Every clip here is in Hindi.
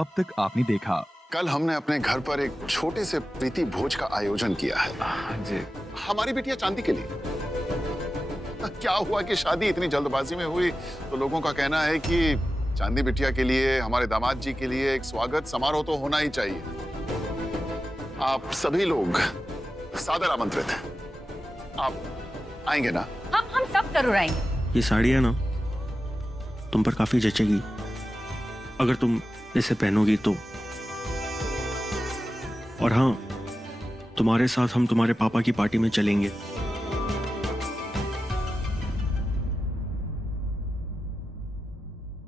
अब तक आपने देखा। कल हमने अपने घर पर एक छोटे से प्रीति भोज का आयोजन किया है। जी। हमारी बिटिया चांदी के लिए। क्या हुआ कि शादी इतनी जल्दबाजी में हुई तो लोगों का कहना है कि चांदी बिटिया के लिए, हमारे दामाद जी के लिए एक स्वागत समारोह तो होना ही चाहिए। आप सभी लोग सादर आमंत्रित हैं। आप आएंगे ना? हम सब जरूर आएंगे। ये साड़ी है ना, तुम पर काफी जचेगी अगर तुम इसे पहनोगी तो। और हाँ, तुम्हारे साथ हम तुम्हारे पापा की पार्टी में चलेंगे।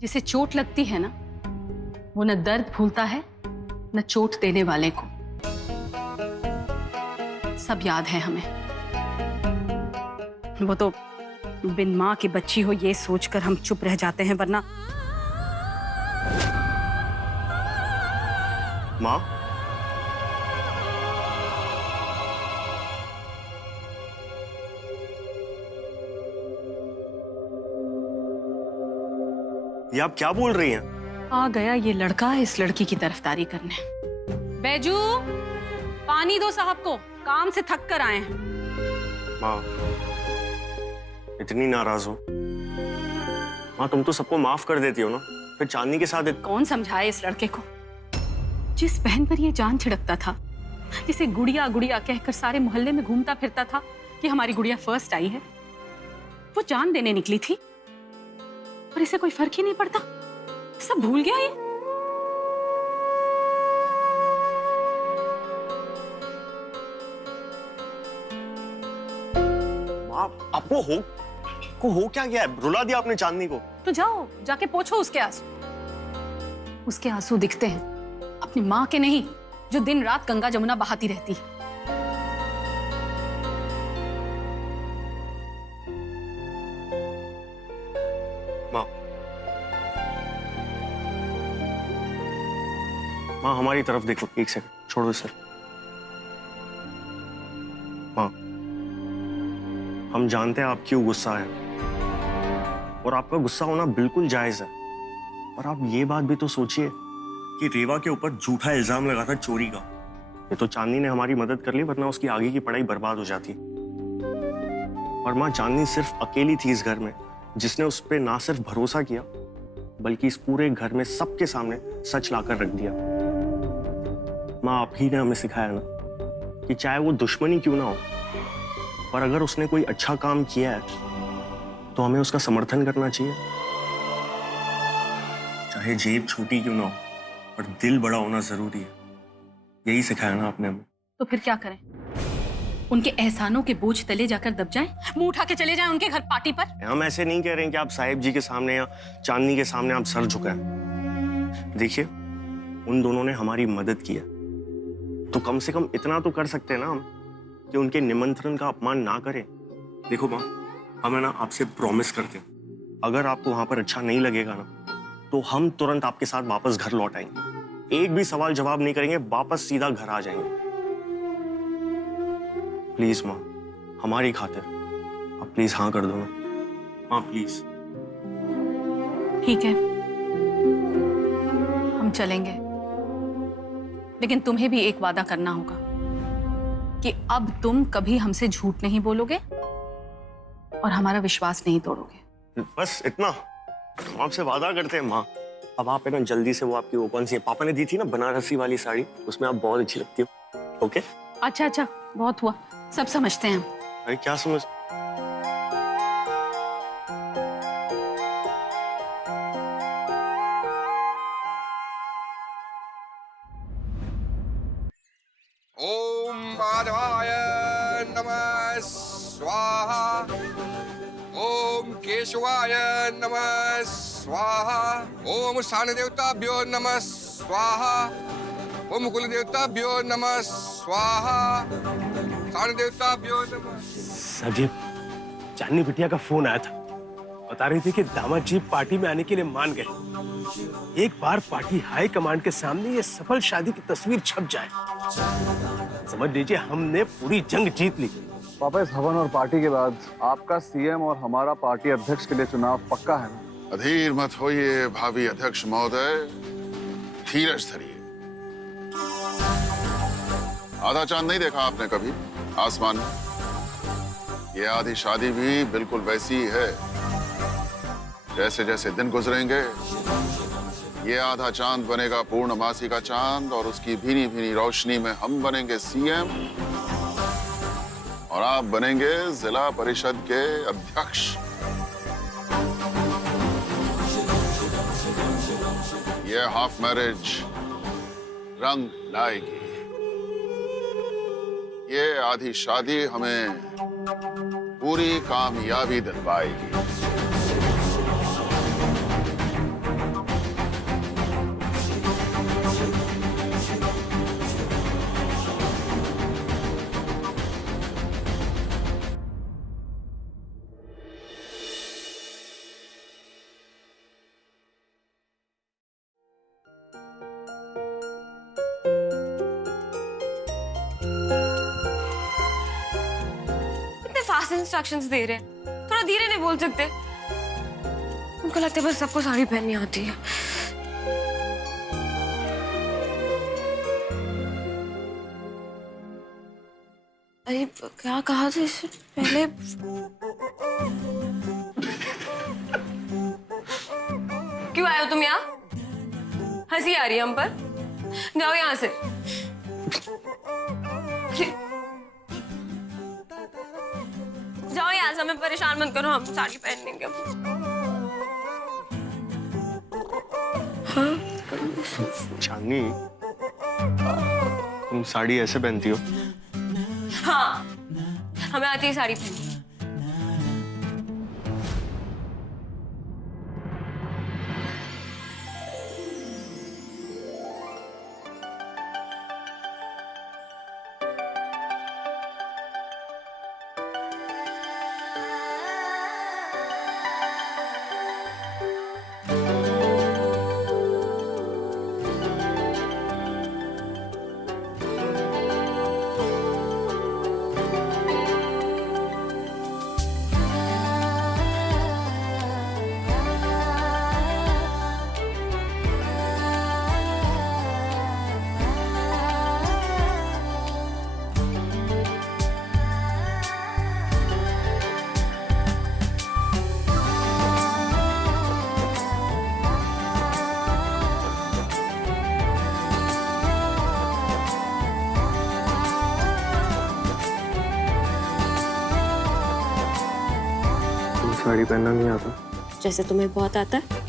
जिसे चोट लगती है ना, वो न दर्द भूलता है न चोट देने वाले को। सब याद है हमें। वो तो बिन मां की बच्ची हो ये सोचकर हम चुप रह जाते हैं, वरना माँ, ये आप क्या बोल रही हैं? आ गया ये लड़का इस लड़की की तरफदारी करने। बैजू, पानी दो साहब को, काम से थक कर आए हैं। माँ, इतनी नाराज हो? माँ, तुम तो सबको माफ कर देती हो ना, फिर चांदनी के साथ कौन समझाए इस लड़के को? जिस बहन पर ये जान छिड़कता था, जिसे गुड़िया गुड़िया कहकर सारे मोहल्ले में घूमता फिरता था कि हमारी गुड़िया फर्स्ट आई है, वो जान देने निकली थी और इसे कोई फर्क ही नहीं पड़ता। सब भूल गया ये। माँ, आपको हो क्या गया है? रुला दिया आपने चांदनी को। तो जाओ, जाके पोंछो उसके आंसू। उसके आंसू दिखते हैं अपनी माँ के नहीं, जो दिन रात गंगा जमुना बहाती रहती है। माँ, हमारी तरफ देखो, एक सेकंड छोड़ो इसे। माँ, हम जानते हैं आप क्यों गुस्सा है और आपका गुस्सा होना बिल्कुल जायज है, पर आप ये बात भी तो सोचिए कि रेवा के ऊपर झूठा इल्जाम लगा था चोरी का। ये तो चांदनी ने हमारी मदद कर ली, वरना उसकी आगे की पढ़ाई बर्बाद हो जाती। और माँ, चांदनी सिर्फ अकेली थी इस घर में जिसने उस पर ना सिर्फ भरोसा किया, बल्कि इस पूरे घर में सबके सामने सच लाकर रख दिया। माँ, आप ही ने हमें सिखाया ना कि चाहे वो दुश्मनी क्यों ना हो, पर अगर उसने कोई अच्छा काम किया है तो हमें उसका समर्थन करना चाहिए। चाहे जेब छोटी क्यों ना हो, पर दिल बड़ा होना जरूरी है। यही सिखाया ना आपने हमें। तो फिर क्या करें? उनके एहसानों के बोझ तले जाकर दब जाएं, मुंह उठा के चले जाएं उनके घर पार्टी पर? हम ऐसे नहीं कह रहे हैं कि आप साहिब जी के सामने या चांदनी के सामने आप सर झुकाएं। देखिए, उन दोनों ने हमारी मदद की है, तो कम से कम इतना तो कर सकते हैं ना हम कि उनके निमंत्रण का अपमान ना करें। देखो माँ, हमें ना आपसे प्रॉमिस करते हैं, अगर आपको वहां पर अच्छा नहीं लगेगा ना, तो हम तुरंत आपके साथ वापस घर लौट आएंगे। एक भी सवाल जवाब नहीं करेंगे, वापस सीधा घर आ जाएंगे। प्लीज माँ, हमारी खातिर आप प्लीज हाँ कर दो ना। हाँ प्लीज। ठीक है, हम चलेंगे, लेकिन तुम्हें भी एक वादा करना होगा कि अब तुम कभी हमसे झूठ नहीं बोलोगे और हमारा विश्वास नहीं तोड़ोगे। बस इतना हम आपसे वादा करते हैं माँ। अब आप है ना जल्दी से वो आपकी वो कौन सी पापा ने दी थी ना बनारसी वाली साड़ी, उसमें आप बहुत अच्छी लगती हो। ओके? अच्छा अच्छा, बहुत हुआ, सब समझते हैं हम। अरे क्या समझ? ओम माधवाय नमः स्वाहा। ओम केशवाय नमः स्वाहा। ओम स्थान देवताभ्यो नमः स्वाहा। ओम कुल देवताभ्यो नमः स्वाहा। स्थान देवताभ्यो नमः। सजीव, चांदनी बिटिया का फोन आया था, बता रही थी कि दामाद जी पार्टी में आने के लिए मान गए। एक बार पार्टी हाई कमांड के सामने ये सफल शादी की तस्वीर छप जाए, समझ लीजिए हमने पूरी जंग जीत ली। पापा, इस हवन और पार्टी के बाद आपका सीएम और हमारा पार्टी अध्यक्ष के लिए चुनाव पक्का है ना? अधीर मत होइए भावी अध्यक्ष महोदय, धीरज धरिए। आधा चांद नहीं देखा आपने कभी आसमान में? ये आधी शादी भी बिल्कुल वैसी ही है। जैसे जैसे दिन गुजरेंगे ये आधा चांद बनेगा पूर्णमासी का चांद, और उसकी भीनी भीनी रोशनी में हम बनेंगे सीएम और आप बनेंगे जिला परिषद के अध्यक्ष। ये हाफ मैरिज रंग लाएगी। ये आधी शादी हमें पूरी कामयाबी दिलवाएगी। फास्ट इंस्ट्रक्शंस दे रहे हैं, थोड़ा धीरे नहीं बोल सकते? उनको लगता है बस सबको साड़ी पहननी आती है। अरे क्या कहा था इससे पहले? क्यों आए हो तुम यहाँ? हंसी आ रही है हम पर? जाओ यहाँ से। जाओ यहाँ से, हमें परेशान मत करो, हम साड़ी पहन लेंगे। हाँ? चांदनी, तुम साड़ी ऐसे पहनती हो? हाँ, हमें आती है साड़ी पहननी। साड़ी पहनना नहीं आता? जैसे तुम्हें बहुत आता है।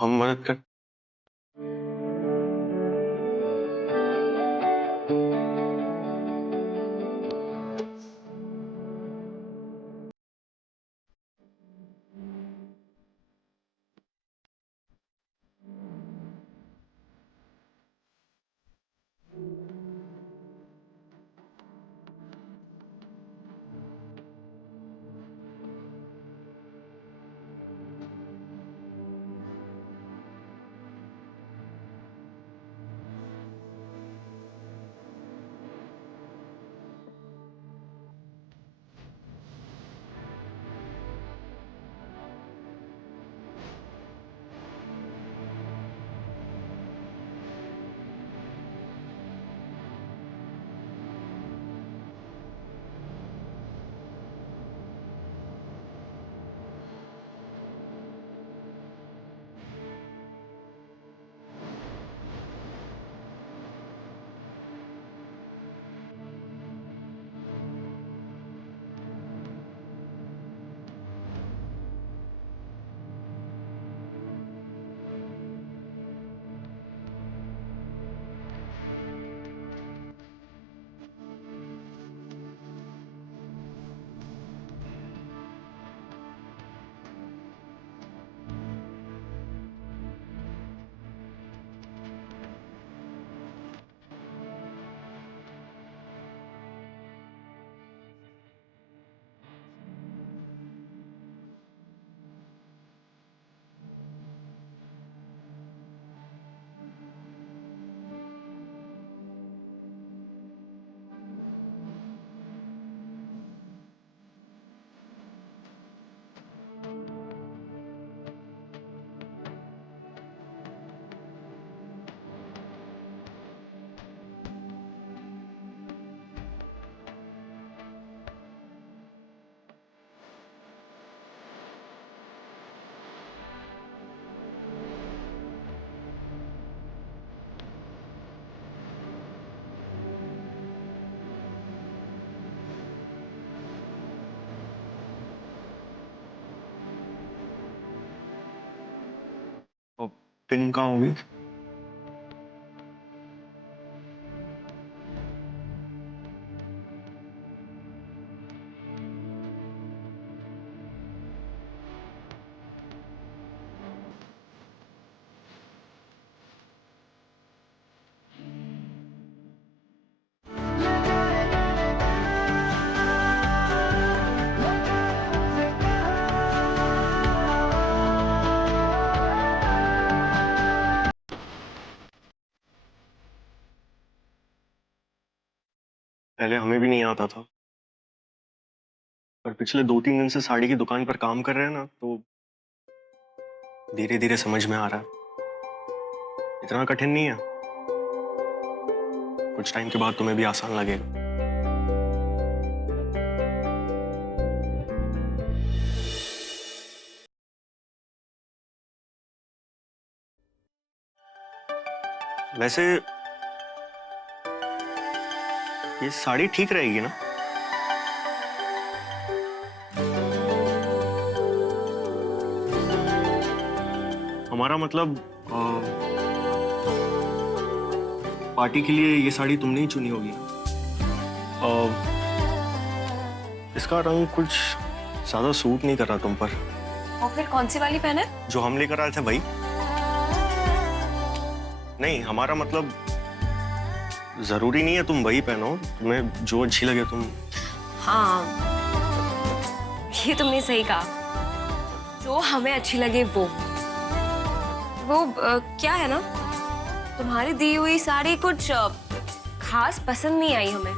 हम मदद कर। पिन कहाँ होगी? पहले हमें भी नहीं आता था, पर पिछले 2-3 दिन से साड़ी की दुकान पर काम कर रहे हैं ना, तो धीरे धीरे समझ में आ रहा है। इतना कठिन नहीं है, कुछ टाइम के बाद तुम्हें भी आसान लगेगा। वैसे ये साड़ी ठीक रहेगी ना? हमारा मतलब पार्टी के लिए ये साड़ी तुमने ही चुनी होगी ना? इसका रंग कुछ ज्यादा सूट नहीं कर रहा तुम पर। और फिर कौन सी वाली पहने? जो हम लेकर आए थे भाई। नहीं, हमारा मतलब जरूरी नहीं है तुम वही पहनो, तुम्हें जो अच्छी लगे तुम। हाँ, ये तुमने सही कहा, जो हमें अच्छी लगे वो क्या है ना, तुम्हारी दी हुई साड़ी कुछ खास पसंद नहीं आई हमें,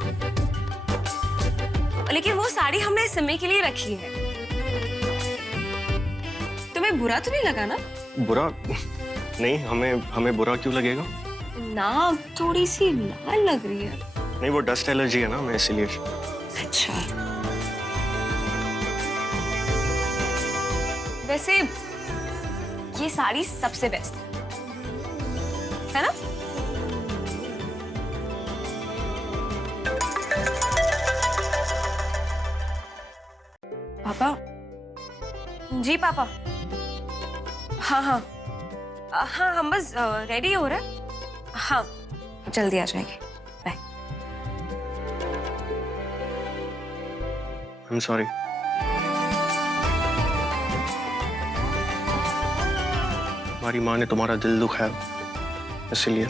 लेकिन वो साड़ी हमने सिमी के लिए रखी है। तुम्हें बुरा तो नहीं लगा ना? बुरा नहीं, हमें बुरा क्यों लगेगा? ना, थोड़ी सी लाल लग रही है। नहीं, वो डस्ट एलर्जी है ना, मैं इसीलिए। अच्छा, वैसे ये साड़ी सबसे बेस्ट है ना? पापा जी, पापा। हाँ हाँ हाँ, हम बस रेडी हो रहे हैं। हाँ, जल्दी आ जाएंगे। बाय। I'm sorry. हमारी माँ ने तुम्हारा दिल दुखाया, इसलिए।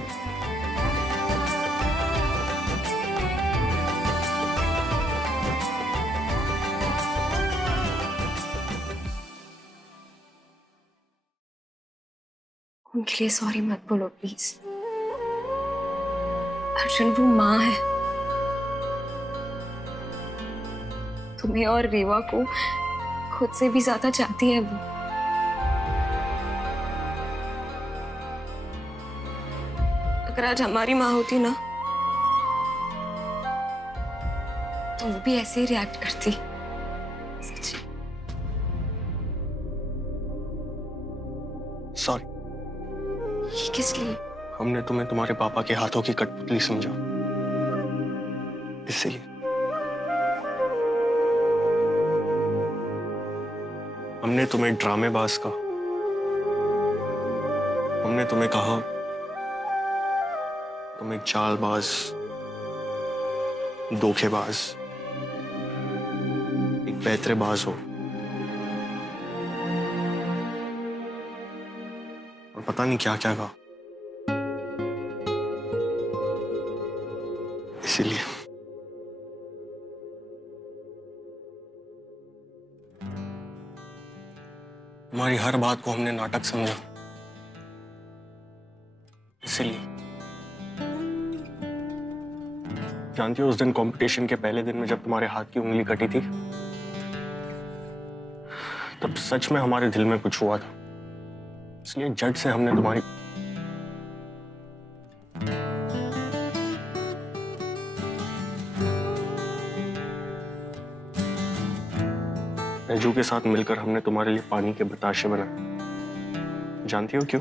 उनके लिए सॉरी मत बोलो प्लीज। अर्जुन, वो माँ है, तुम्हें और रेवा को खुद से भी ज्यादा चाहती है वो। अगर आज हमारी माँ होती ना, तो वो भी ऐसे ही रिएक्ट करती। सच्ची। सॉरी। ये किस लिए? हमने तुम्हें तुम्हारे पापा के हाथों की कठपुतली समझा, इसलिए। हमने तुम्हें ड्रामेबाज कहा, हमने तुम्हें कहा तुम एक चालबाज, धोखेबाज, एक पैतरेबाज हो, और पता नहीं क्या क्या कहा। इसीलिए तुम्हारी हर बात को हमने नाटक समझा, इसीलिए। जानती हो, उस दिन कंपटीशन के पहले दिन में जब तुम्हारे हाथ की उंगली कटी थी, तब सच में हमारे दिल में कुछ हुआ था। इसलिए जज से हमने तुम्हारी रज्जू के साथ मिलकर हमने तुम्हारे लिए पानी के बताशे बनाए। जानती हो क्यों?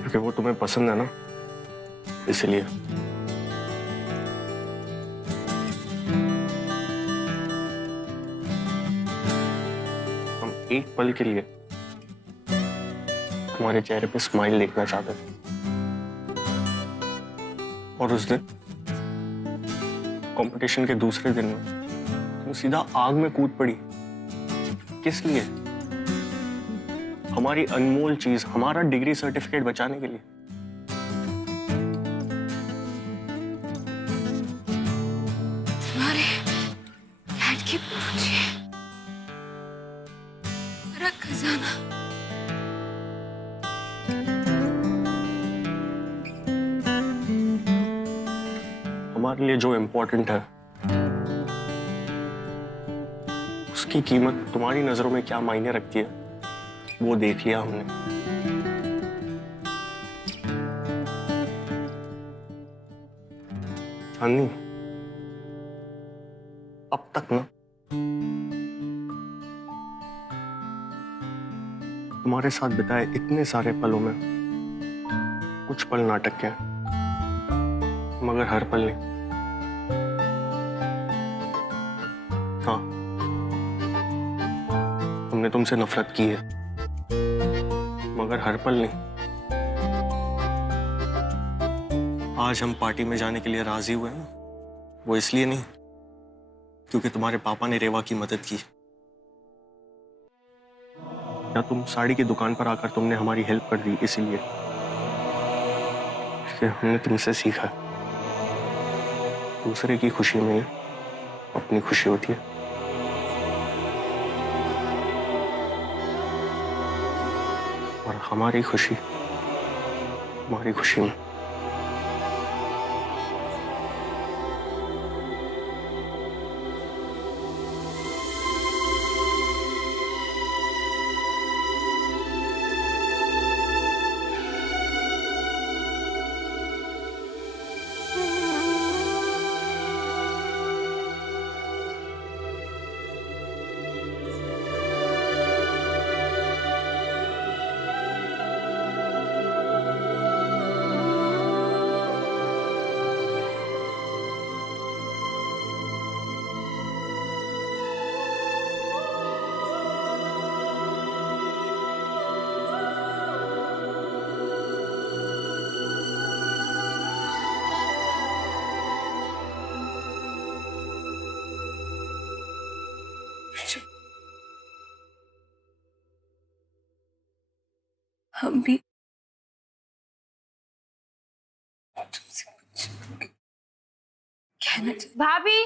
क्योंकि वो तुम्हें पसंद है ना, इसलिए। एक पल के लिए तुम्हारे चेहरे पे स्माइल देखना चाहते थे। और उस दिन कंपटीशन के दूसरे दिन में तुम सीधा आग में कूद पड़ी। किस लिए? हमारी अनमोल चीज, हमारा डिग्री सर्टिफिकेट बचाने के लिए। तुम्हारे डैड की पूंजी, मेरा खजाना। हमारे लिए जो इम्पोर्टेंट है उसकी कीमत तुम्हारी नजरों में क्या मायने रखती है वो देख लिया हमने। चांदनी, अब तक ना तुम्हारे साथ बिताए इतने सारे पलों में कुछ पल नाटक के हैं, मगर हर पल नहीं। हाँ, हमने तुमसे नफरत की है, मगर हर पल नहीं। आज हम पार्टी में जाने के लिए राजी हुए हैं ना, वो इसलिए नहीं क्योंकि तुम्हारे पापा ने रेवा की मदद की, या तुम साड़ी की दुकान पर आकर तुमने हमारी हेल्प कर दी इसीलिए। हमने तुमसे सीखा दूसरे की खुशी में अपनी खुशी होती है। और हमारी खुशी हमारी खुशी में। हम भी तुमसे कुछ कहना चाहते। भाभी,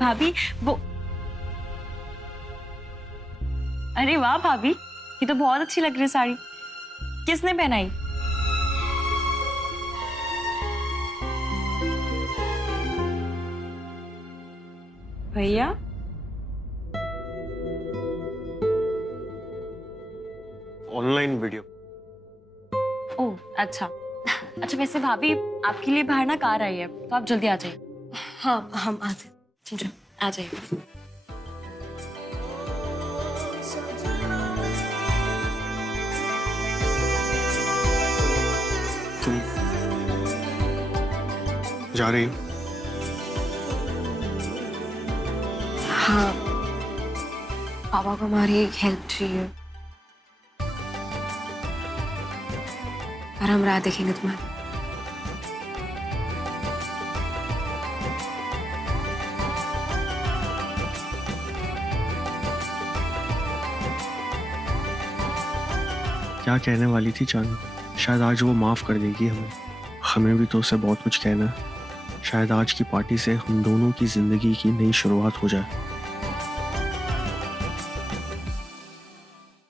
भाभी वो, अरे वाह भाभी, ये तो बहुत अच्छी लग रही है साड़ी। किसने पहनाई? भैया? Online video. ओह अच्छा अच्छा, वैसे भाभी आपके लिए बाहर ना कार आई है, तो आप जल्दी आ जाइए। हाँ हम आते हैं, आ जाइए। तुम जा रही हो? हाँ, पापा को हमारी हेल्प चाहिए और हम राह देखेंगे तुम्हारी। क्या कहने वाली थी चांद? शायद आज वो माफ कर देगी हमें। हमें भी तो उसे बहुत कुछ कहना है। शायद आज की पार्टी से हम दोनों की जिंदगी की नई शुरुआत हो जाए।